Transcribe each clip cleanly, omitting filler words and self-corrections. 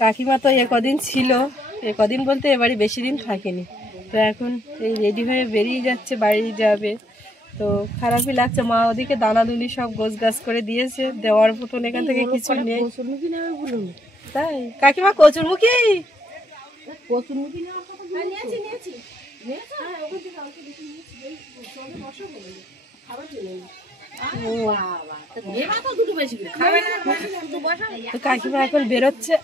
কাকিমা তো কদিন ছিল, কদিন বলতে এবারে বেশি দিন থাকেনি। তো এখন এই রেডি হয়ে বেরিয়ে যাচ্ছে, বাড়ি যাবে। তো খারাপই লাগছে, মা ওদিকে দানাদুলি সব গোছ গাছ করে দিয়েছে, দেওয়ার মতন এখান থেকে কিছু নেই। তাই কাকিমা কচুরমুখী কাকিমা এখন বেরোচ্ছে,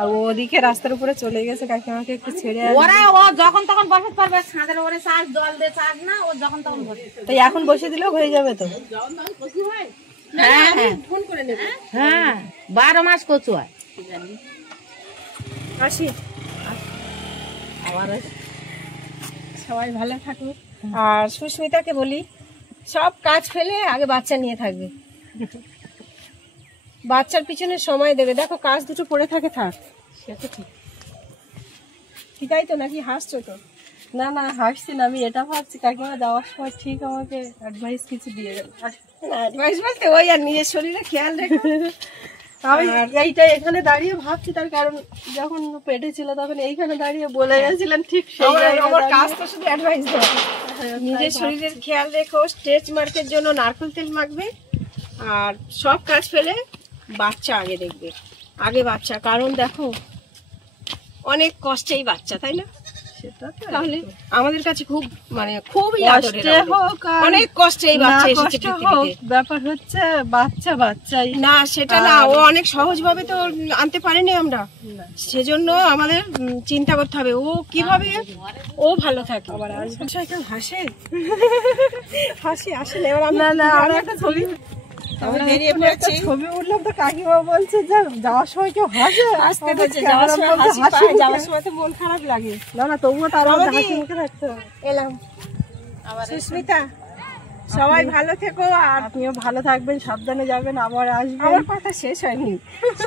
আর ওদিকে রাস্তার উপরে চলে গেছে। কাকিমাকে একটু ছেড়ে ওরা ও যখন তখন বসতে পারবে, ছাদের উপরে চাষ জল দিয়ে চাষ না, ও যখন তখন বসে। তাই এখন বসে দিলেও হয়ে যাবে তো। হ্যাঁ ফোন করে নেব। হ্যাঁ 12 মাস কচু হয়। আসি, সবাই ভালো থাকুক। আর সুস্মিতাকে বলি, সব কাজ ফেলে আগে বাচ্চা নিয়ে থাকবে, বাচ্চার পিছনে সময় দেবে। দেখো কাজ দুটো পড়ে থাকে, থাক। সেটা ঠিক, ঠিকাই তো নাকি? হাসছো তো? না না হাসছি না, আমি এটা ভাবছি কাকিমা যাওয়ার সময় ঠিক আমাকে অ্যাডভাইস কিছু দিয়ে গেল। অ্যাডভাইস বলতে ওই আর নিজের শরীরে খেয়াল রেখে আমি এইটা এখানে দাঁড়িয়ে ভাবছি, তার কারণ যখন পেটে ছিল তখন এইখানে দাঁড়িয়ে বলে গেছিলেন ঠিক সেই আমার কাজ তো শুধু অ্যাডভাইস দেওয়া। নিজের শরীরের খেয়াল রেখো, স্ট্রেচ মার্কের জন্য নারকেল তেল মাখবে, আর সব কাজ ফেলে বাচ্চা আগে দেখবে, আগে বাচ্চা। কারণ দেখো অনেক কষ্টেই বাচ্চা, তাই না? তাহলে আমাদের কাছে খুব মানে খুবই অনেক কষ্টে এই বাচ্চা এসেছে পৃথিবীতে। ব্যাপার হচ্ছে বাচ্চা বাচ্চাই না, সেটা না, ও অনেক সহজ ভাবে তো আনতে পারেনি আমরা, সেজন্য আমাদের চিন্তা করতে হবে ও কিভাবে ও ভালো থাকে। আবার হাসে হাসি আসে না, না আমরা একটা ছবি ছবি উঠলাম তো কাকিমা বলছে যে যাওয়ার সময় কেউ হাসে, আসতে বলছে যাওয়ার সময় তো মন খারাপ লাগে। না না তবুও তার হাসি মুখে থাকতে হবে। এলাম। সুস্মিতা সবাই ভালো থেকো, আর তুমিও ভালো থাকবেন, সাবধানে যাবেন, আবার আসবেন। আমার কথা শেষ হয়নি,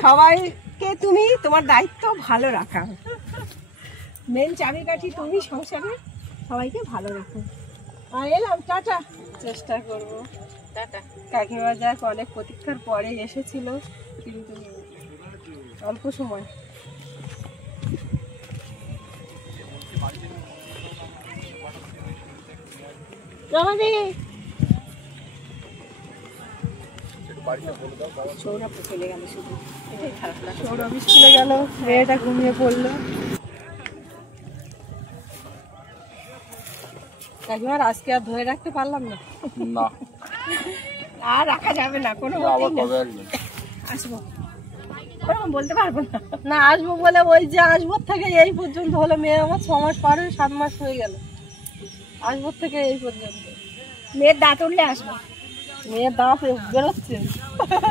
সবাইকে তুমি তোমার দায়িত্ব ভালো রাখা, মেন চাবিকাঠি তুমি সংসারে, সবাইকে ভালো রাখো। আর এলাম, টাটা। চেষ্টা করবো। কাকিমা যাক অনেক প্রতীক্ষার পরে এসেছিল, কিন্তু অল্প সময়। সৌরভ চলে গেল, শুধু এটাই খারাপ লাগে। সৌরভ স্কুলে গেল, মেয়েটা ঘুমিয়ে পড়লো। কাকিমার আজকে আর ধরে রাখতে পারলাম না, আর রাখা যাবে না কোনো। আসবো বলতে পারবো না, আসবো বলে ওই যে আসবো থেকে এই পর্যন্ত হলো। মেয়ে আমার 6 মাস পার হয়ে 7 মাস হয়ে গেল, আসবো থেকে এই পর্যন্ত। মেয়ের দাঁত উঠলে আসবো, মেয়ের দাঁত বেরোচ্ছে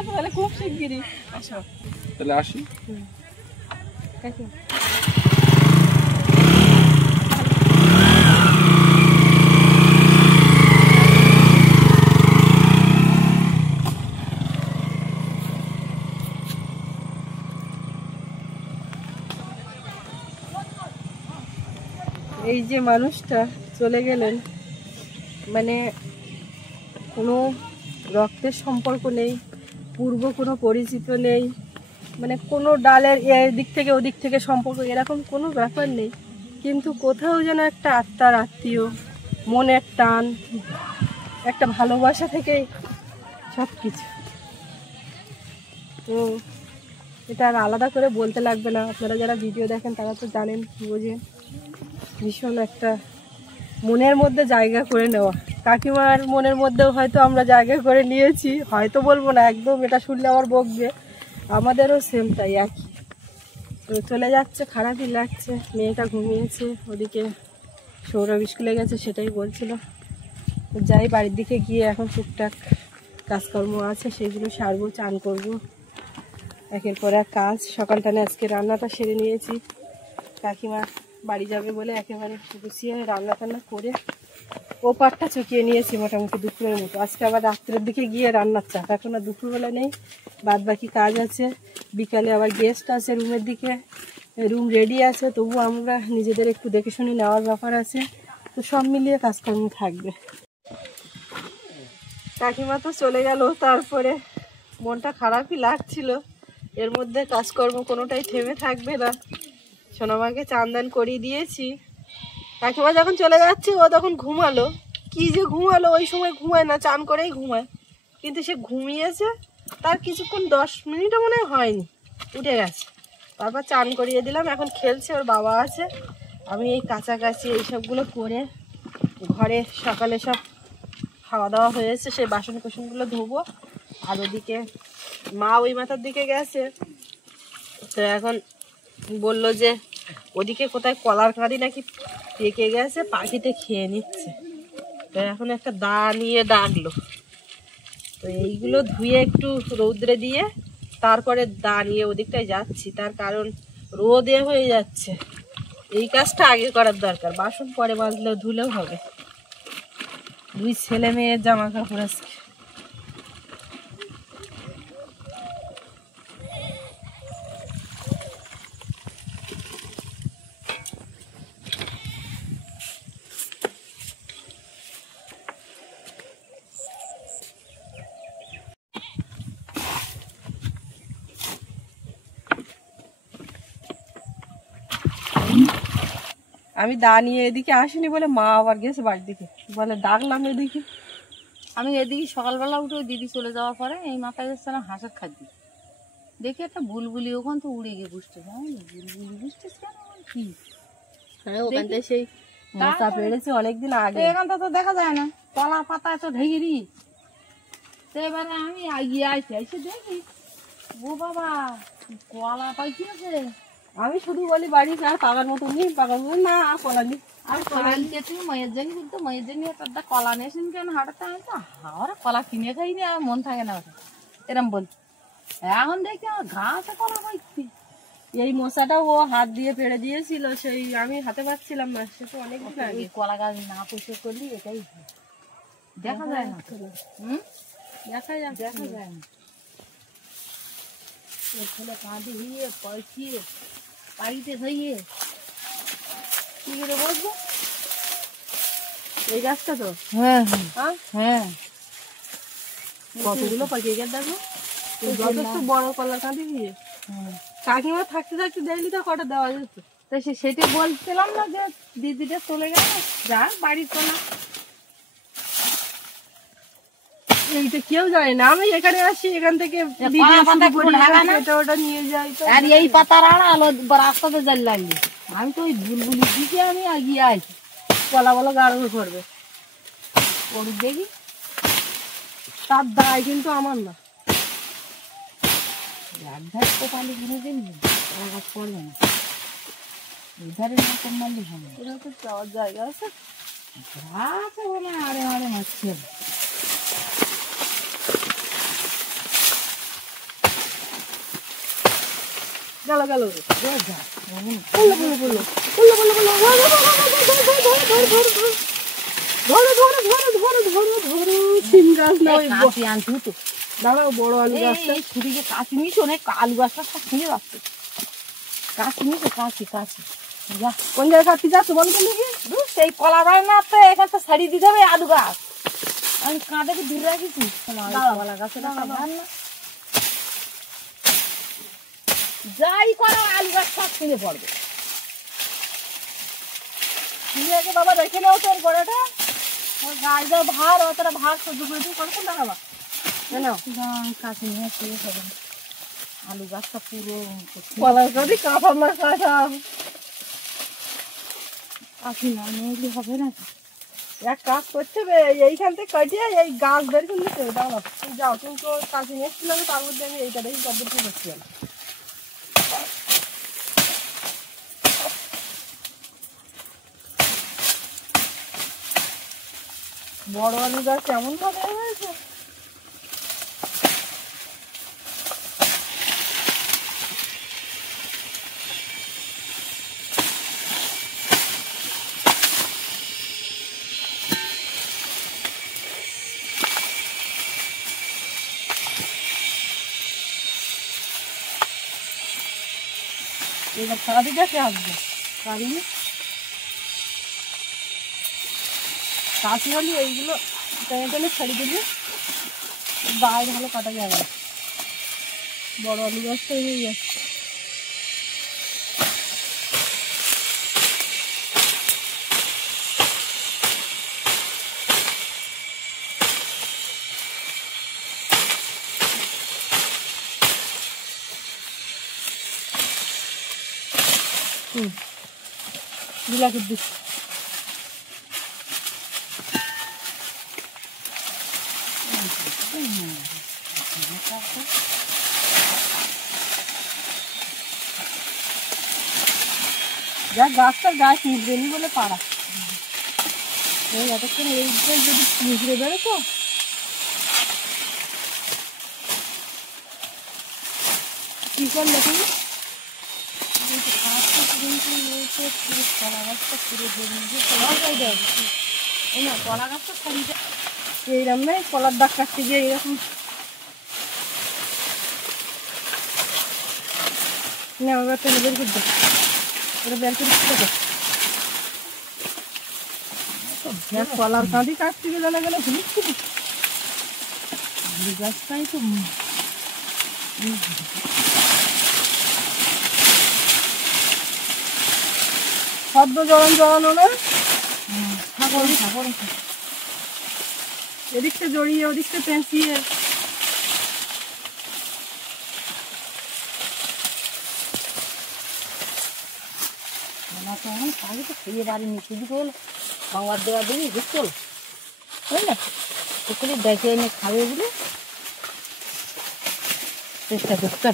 তাহলে খুব শিগগিরই আসবো। তাহলে আসি। এই যে মানুষটা চলে গেলেন, মানে কোনো রক্তের সম্পর্ক নেই, পূর্ব কোনো পরিচিত নেই, মানে কোনো ডালের এদিক থেকে ওদিক থেকে সম্পর্ক এরকম কোনো ব্যাপার নেই, কিন্তু কোথাও যেন একটা আত্মার আত্মীয়, মনের টান, একটা ভালোবাসা থেকে সব কিছু। তো এটা আর আলাদা করে বলতে লাগবে না, আপনারা যারা ভিডিও দেখেন তারা তো জানেন, বোঝেন। ভীষণ একটা মনের মধ্যে জায়গা করে নেওয়া, কাকিমার মনের মধ্যেও হয়তো আমরা জায়গা করে নিয়েছি, হয়তো বলবো না একদম, এটা শুনলে আমার বকবে, আমাদেরও সেম তাই একই। তো চলে যাচ্ছে, খারাপই লাগছে। মেয়েটা ঘুমিয়েছে, ওদিকে সৌরভ স্কুলে গেছে, সেটাই বলছিল। যাই বাড়ির দিকে গিয়ে এখন টুকটাক কাজকর্ম আছে সেগুলো সারবো, চান করবো, একের পর এক কাজ। সকালটানে আজকে রান্নাটা সেরে নিয়েছি, কাকিমা বাড়ি যাবে বলে একেবারে গুছিয়ে রান্না টান্না করে ও পাটটা চুকিয়ে নিয়েছি মোটামুটি দুপুরের মতো। আজকে আবার রাত্রের দিকে গিয়ে রান্নার চাপ, এখন আর দুপুরবেলা নেই, বাদ বাকি কাজ আছে। বিকালে আবার গেস্ট আছে, রুমের দিকে রুম রেডি আছে, তবু আমরা নিজেদের একটু দেখে শুনে নেওয়ার ব্যাপার আছে। তো সব মিলিয়ে কাজকর্ম থাকবে। কাকিমা তো চলে গেল, তারপরে মনটা খারাপই লাগছিল, এর মধ্যে কাজকর্ম কোনোটাই থেমে থাকবে না। সোনামাকে চান দান করিয়ে দিয়েছি। কাকিমা যখন চলে যাচ্ছে ও তখন ঘুমালো, কি যে ঘুমালো, ওই সময় ঘুমায় না, চান করেই ঘুমায়, কিন্তু সে ঘুমিয়েছে তার কিছুক্ষণ 10 মিনিটও মনে হয়নি উঠে গেছে। তারপর চান করিয়ে দিলাম, এখন খেলছে, ওর বাবা আছে। আমি এই কাছাকাছি এইসবগুলো করে ঘরে সকালে সব খাওয়া দাওয়া হয়েছে, সেই বাসন কোসনগুলো ধোবো। আর ওদিকে মা ওই মাথার দিকে গেছে, তো এখন বললো যে ওদিকে কোথায় কলার কাঁদি নাকি পেকে গেছে, পাখিতে খেয়ে নিচ্ছে। তো এখন একটা দা নিয়ে ডাকলো, তো এইগুলো ধুয়ে একটু রৌদ্রে দিয়ে তারপরে দা নিয়ে ওদিকটায় যাচ্ছি। তার কারণ রোদে হয়ে যাচ্ছে, এই কাজটা আগে করার দরকার। বাসন পরে মাজলেও ধুলেও হবে। 2 ছেলে মেয়ের জামা কাপড় আছে। আমি দা নিয়ে এদিকে আসিনি বলে মা আবার গেছে বাড়ির দিকে, বলে ডাকলাম এদিকে। আমি এদিকে সকালবেলা উঠে দিদি চলে যাওয়ার পরে এই মাথায় যাচ্ছিলাম হাঁসের খাদ্য, দেখি একটা বুলবুলি ওখান তো উড়ে গিয়ে বুঝতেছে। বুলবুলি বুঝতেছে কেন কি? হ্যাঁ, ওখান থেকে সেই মশা পেড়েছে অনেকদিন আগে। এখানটা তো দেখা যায় না, কলা পাতা তো ঢেকে দিই। তো এবারে আমি এগিয়ে এসে দেখি ও বাবা কলা পাইছি আছে। আমি শুধু বলি বাড়ি আর পাকার মতো নি, পাকার মতো না, কলা নি। আর কলা নিয়ে তুমি মেয়ের জন্য কিন্তু মেয়ের জন্য একটা কলা নিয়েছেন কেন? হাটাতে আমি তো হাওড়া কলা কিনে খাইনি, আর মন থাকে না ওটা এরম বল। এখন দেখি আমার গাছে কলা পাইছি। এই মশাটা ও হাত দিয়ে পেড়ে দিয়েছিল, সেই আমি হাতে পাচ্ছিলাম না, সে তো অনেকদিন আগে। কলা গাছ না পরিষ্কার করলি এটাই দেখা যায় না। দেখা যায় না এখানে কাঁদে হইয়ে পয়সিয়ে বাড়িতে হইয়ে কি করে বসবো? এই গাছটা তো হ্যাঁ হ্যাঁ হ্যাঁ কতগুলো পাখি গেছে দেখো, যথেষ্ট বড় কলা কাঁদি দিয়ে। কাকিমা থাকতে থাকতে দেখলি তো কটা দেওয়া যেত। তো সেটা বলছিলাম না যে দিদিটা চলে গেল, যা বাড়ি চলা। এইটা কেউ জানে না, আমি এখানে আসি, এখান থেকে ওটা নিয়ে যাই। আর এই পাতার আড়াল রাস্তাতে যাই লাগলি, আমি তো ওই বুলবুলি দিকে আমি এগিয়ে আইছি। কলা বলা গাড়ো করবে ওর দেখি তার দায় কিন্তু আমার না। একধার তো পালি কিনে দিন গাছ পড়বে না, এধারে না কম মারলে হবে। এটা তো যাওয়ার জায়গা আছে, আছে বলে আরে আরে মারছে। গেল গেল দাঁড়াও, বড় আলু গাছটা ছুটিকে কাশি মিশো অনেক আলু গাছটা সব ছিঁড়ে যাচ্ছে। কাশি মিশো কাশি কাশি কোন জায়গায় কাটতে যাচ্ছে বলতো নাকি? সেই কলা বাড়ি না তো এখান তো ছাড়িয়ে দিতে হবে আলু গাছ। আমি কাঁটাকে দূরে রাখিছি কলা গাছে না যাই করো আলু গাছ সব ছিঁড়ে পড়বে। আগে বাবা রেখে নেও তোর গোড়াটা, গাছ দাও ভার, অতটা ভার সহ্য করে দিয়ে করে দাঁড়াবা। কাছে নিয়ে শুয়ে হবে আলু গাছটা পুরো কলা গাছ কাঁচা না কাঁচা কাশি না নিয়ে হবে না। এক কাজ করতে হবে, এইখান থেকে কাটিয়ে এই গাছ বের করে নিতে হবে। দাঁড়াও, তুমি যাও, তুমি তো কাছে নিয়ে এসেছিলাম, তার মধ্যে আমি এইটা দেখি কত করছিলাম। বড় আলু গাছ কেমন ভাবে হয়েছে। এবার কাঁদি গাছে আসবে, কাঁদি কাশি হলে এইগুলো টেনে টেনে ছেড়ে দিলে গায়ে ভালো কাটা যাবে। বড় আলু গাছটা হয়ে যাচ্ছে। বিলাকের দিচ্ছি। যা গাছটার গাছ নিচড়েনি বলে পাড়া এতক্ষণ এই যদি নিচড়ে বেরো তো কি করলে তুমি এইরকম নেই কলার দাগ কাটতে গিয়ে এরকম না বের করে দে ওরা বের করে কলার কাঁদি কাটতে গেলে জানা গেলে ভুলিচ্ছি গাছটাই তো শব্দ জড়ানো না এদিকটা জড়িয়ে ওদিকটা পেঁচিয়ে আগে তো খেয়ে পারিনি শুধু বল বাংলার দেওয়া দেবি বুঝতো তাই না পুকুরে ডেকে এনে খাবে বলে চেষ্টা করতে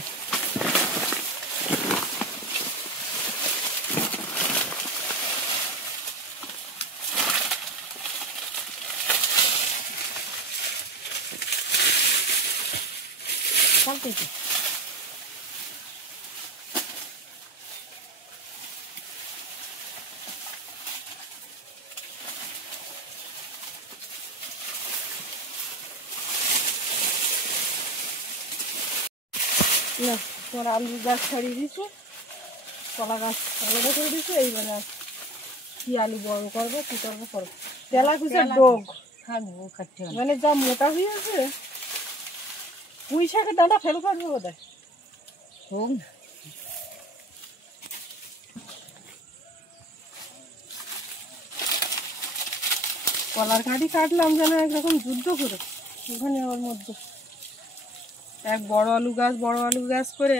চালতেছি না তোমার আলু গাছ ছাড়িয়ে দিচ্ছে কলা গাছ আলাদা করে দিচ্ছে এইবারে আর কি আলু বড় করবো কি করবো করবো তেলা কুচের ডোগ মানে যা মোটা হয়ে আছে পুঁই শাকের ডাঁটা ফেল করবে বোধ হয় কলার কাঠি কাটলাম যেন একরকম যুদ্ধ করে ওখানে ওর মধ্যে এক বড় আলু গাছ করে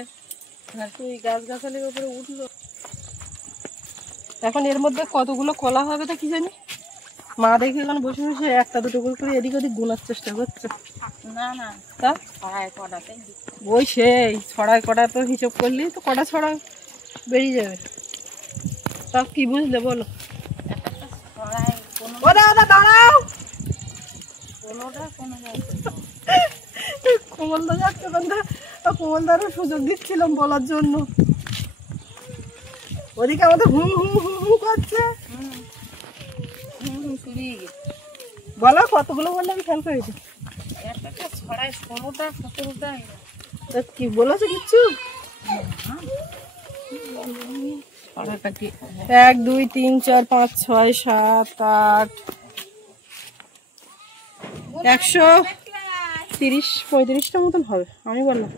ওই গাছালির উপরে উঠলো এখন এর মধ্যে কতগুলো কলা হবে তা কি জানি মা দেখে এখন বসে বসে একটা দুটো করে এদিক ওদিক গোনার চেষ্টা করছে না না তা কটাতেই ওই সেই ছড়ায় কটা তো হিসেব করলি তো কটা ছড়া বেরিয়ে যাবে তা কি বুঝলে বলো দাঁড়াও কোমলদা যাচ্ছে কোমলদারও সুযোগ দিচ্ছিলাম বলার জন্য ওদিকে আমাদের হুম হুম হুম হুম করছে বলো কতগুলো বললে আমি খেয়াল করেছি ছড়ায় 16টা 17টা কি বলেছো কিচ্ছু 1 2 3 4 5 6 7 8 130-35টা মতন হবে আমি বললাম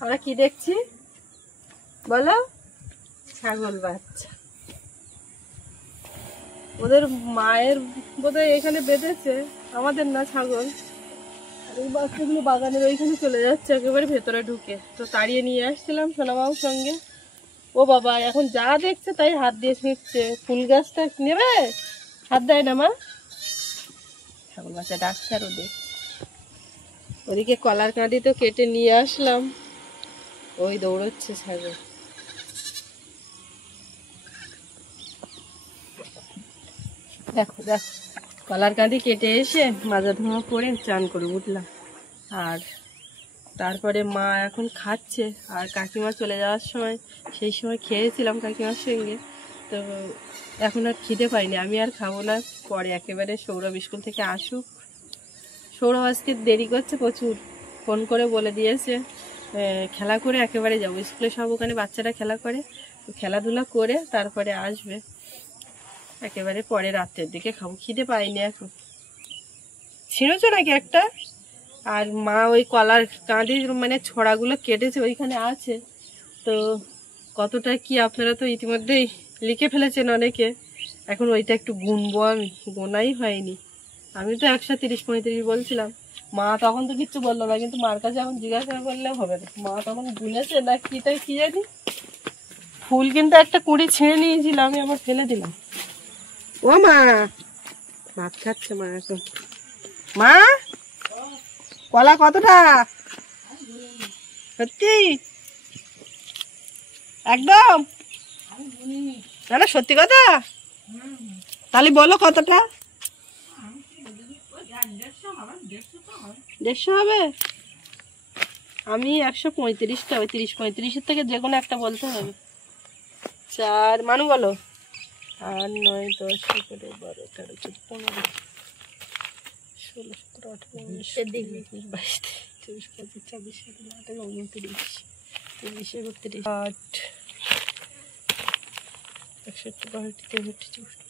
আমরা কি দেখছি বলো ছাগল বাচ্চা ওদের মায়ের বোধহয় এখানে বেঁধেছে আমাদের না ছাগল আর এই বাচ্চাগুলো বাগানের ওইখানে চলে যাচ্ছে একেবারে ভেতরে ঢুকে তো তাড়িয়ে নিয়ে আসছিলাম সোনামার সঙ্গে ও বাবা এখন যা দেখছে তাই হাত দিয়ে ছিঁড়ছে ফুল গাছটা নেবে হাত দেয় না মা ছাগল বাচ্চা ডাকছে আর ওদিকে কলার কাঁদি তো কেটে নিয়ে আসলাম ওই দৌড়চ্ছে ছাগল দেখো দেখো কলার কাঁদি কেটে এসে মাজা ধোঁয়া করে চান করে উঠলাম আর তারপরে মা এখন খাচ্ছে আর কাকিমা চলে যাওয়ার সময় সেই সময় খেয়েছিলাম কাকিমার সঙ্গে তো এখন আর খিদে পাইনি আমি আর খাবো না পরে একেবারে সৌরভ স্কুল থেকে আসুক সৌরভ আজকে দেরি করছে প্রচুর ফোন করে বলে দিয়েছে খেলা করে একেবারে যাবো। স্কুলে সব ওখানে বাচ্চারা খেলা করে, তো খেলাধুলা করে তারপরে আসবে, একেবারে পরে রাত্রের দিকে খাবো। খিদে পাইনি এখন। ছিঁড়েছো নাকি একটা? আর মা ওই কলার কাঁদির মানে ছড়াগুলো কেটেছে, ওইখানে আছে। তো কতটা কি আপনারা তো ইতিমধ্যেই লিখে ফেলেছেন অনেকে, এখন ওইটা একটু গুনবো। আমি গোনাই হয়নি। আমি তো 130-35 বলছিলাম, মা তখন তো কিচ্ছু বললো না, কিন্তু মার কাছে এখন জিজ্ঞাসা করলে হবে না। মা তখন গুনেছে না কিটা কি জানি। ফুল কিন্তু একটা কুড়ি ছিঁড়ে নিয়েছিল, আমি আবার ফেলে দিলাম। ও মা, ভাত খাচ্ছে মা এখন। মা, কলা কতটা? সত্যি একদম? না না, সত্যি কথা? তাহলে বলো কতটা? 150 হবে? আমি 135টা, ওই 30-35 থেকে যে কোনো একটা বলতে হবে। 4 মানু বলো। 8, 9, 10, 11, 12, 13, 14, 15, 16, 17, 18, 19, 20, 22, 23, 24, 25, 26, 27, 28, 29, 30, 31, 8, 61, 62, 63, 64,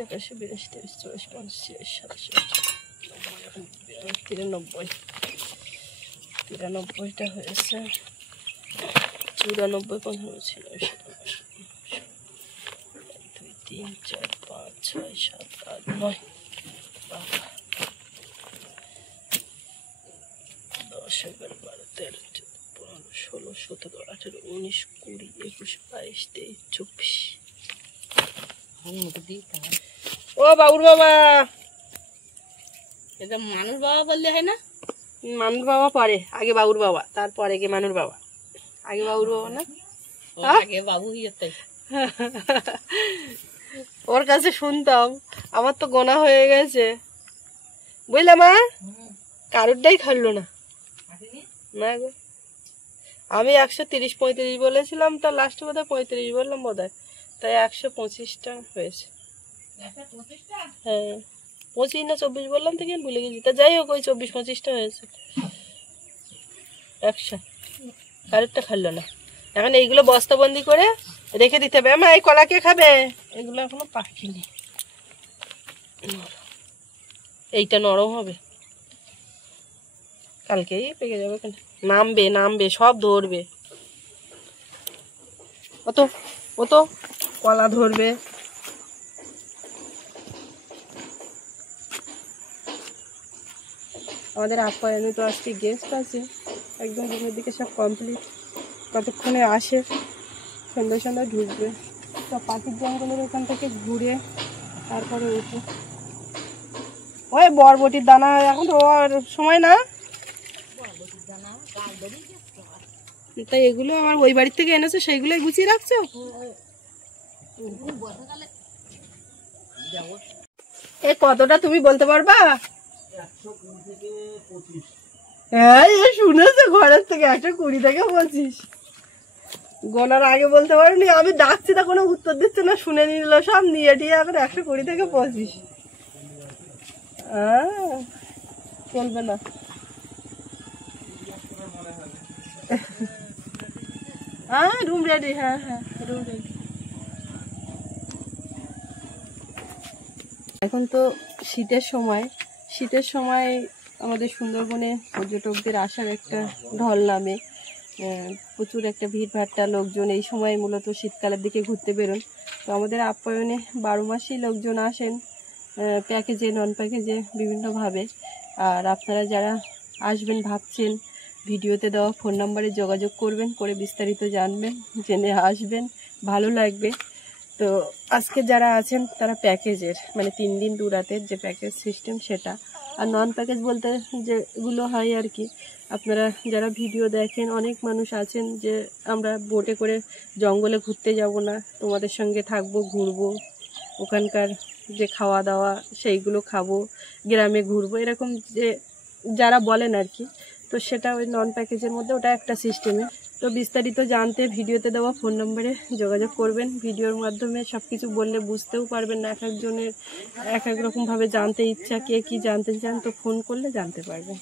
65, 66, 67, 68, 79, 80, 81, 82, 83, 84, 85, 93, 93টা হয়েছে, 94, 95 ছিল, 2, 3, 4, 5, 6, 7, 8, 9, 10, 11, 12, 13, 14, 15, 16, 17, 18, 19, 20, 21, 22, 23, 24। ও বাবুর বাবা, এটা মানুষ বাবা বললে হয় না? মানুর বাবা পরে, আগে বাবুর বাবা, তারপরে গে মানুর বাবা। আগে বাবুর বাবা না? আগে বাবু ইয়েতে। ওর কাছে শুনতাম, আমার তো গোনা হয়ে গেছে বুঝলে মা, কারোরটাই খারলো না। না গো, আমি 130-35 বলেছিলাম, তা লাস্টে বোধহয় 35 বললাম বোধহয়, তাই 125টা হয়েছে। হ্যাঁ, 25 না 24 বললাম থেকে ভুলে গেছি। তা যাই হোক, ওই 24-25টা হয়েছে। 100 কারোরটা খারলো না। এখন এইগুলো বস্তাবন্দি করে রেখে দিতে হবে। মা, এই কলা কে খাবে? এগুলো এখনো পাকেনি, এইটা নরম হবে, কালকেই পেকে যাবে। নামবে নামবে, সব ধরবে। ও তো কলা ধরবে। আমাদের আপ্যায়নে তো আজকে গেস্ট আছে, একদম রুমের দিকে সব কমপ্লিট। কতক্ষণে আসে, সন্ধ্যায় সন্ধ্যায় ঢুকবে। সব পাখির জঙ্গলের ওখান থেকে ঘুরে তারপরে উঠে। ওই বরবটির দানা, এখন তো সময় না, তাই এগুলো আমার ওই বাড়ির থেকে এনেছে, সেইগুলোই গুছিয়ে রাখছো। এ কতটা তুমি বলতে পারবা? হ্যাঁ, শুনেছে ঘরের থেকে 120 থেকে 25। গোনার আগে বলতে পারিনি, আমি ডাকছি তা কোনো উত্তর দিচ্ছে না, শুনে নিল সব, নিয়ে টিয়ে এখন 120 থেকে 25। চলবে না। হ্যাঁ, রুম রেডি। হ্যাঁ হ্যাঁ, রুম রেডি। এখন তো শীতের সময়, শীতের সময় আমাদের সুন্দরবনে পর্যটকদের আসার একটা ঢল নামে, প্রচুর একটা ভিড়ভাট্টা লোকজন এই সময় মূলত শীতকালের দিকে ঘুরতে বেরোন। তো আমাদের আপ্যায়নে 12 মাসই লোকজন আসেন, প্যাকেজে নন প্যাকেজে বিভিন্নভাবে। আর আপনারা যারা আসবেন ভাবছেন, ভিডিওতে দেওয়া ফোন নাম্বারে যোগাযোগ করবেন, করে বিস্তারিত জানবেন, জেনে আসবেন, ভালো লাগবে। তো আজকে যারা আছেন তারা প্যাকেজের, মানে 3 দিন 2 রাতের যে প্যাকেজ সিস্টেম সেটা। আর নন প্যাকেজ বলতে যেগুলো হয় আর কি, আপনারা যারা ভিডিও দেখেন, অনেক মানুষ আছেন যে আমরা বোটে করে জঙ্গলে ঘুরতে যাব না, তোমাদের সঙ্গে থাকবো, ঘুরবো, ওখানকার যে খাওয়া দাওয়া সেইগুলো খাবো, গ্রামে ঘুরবো, এরকম যে যারা বলেন আর কি। তো সেটা ওই নন প্যাকেজের মধ্যে ওটা একটা সিস্টেমে। তো বিস্তারিত জানতে ভিডিওতে দেওয়া ফোন নম্বরে যোগাযোগ করবেন। ভিডিওর মাধ্যমে সব কিছু বললে বুঝতেও পারবেন না, এক একজনের এক এক রকমভাবে জানতে ইচ্ছা, কে কী জানতে চান, তো ফোন করলে জানতে পারবেন।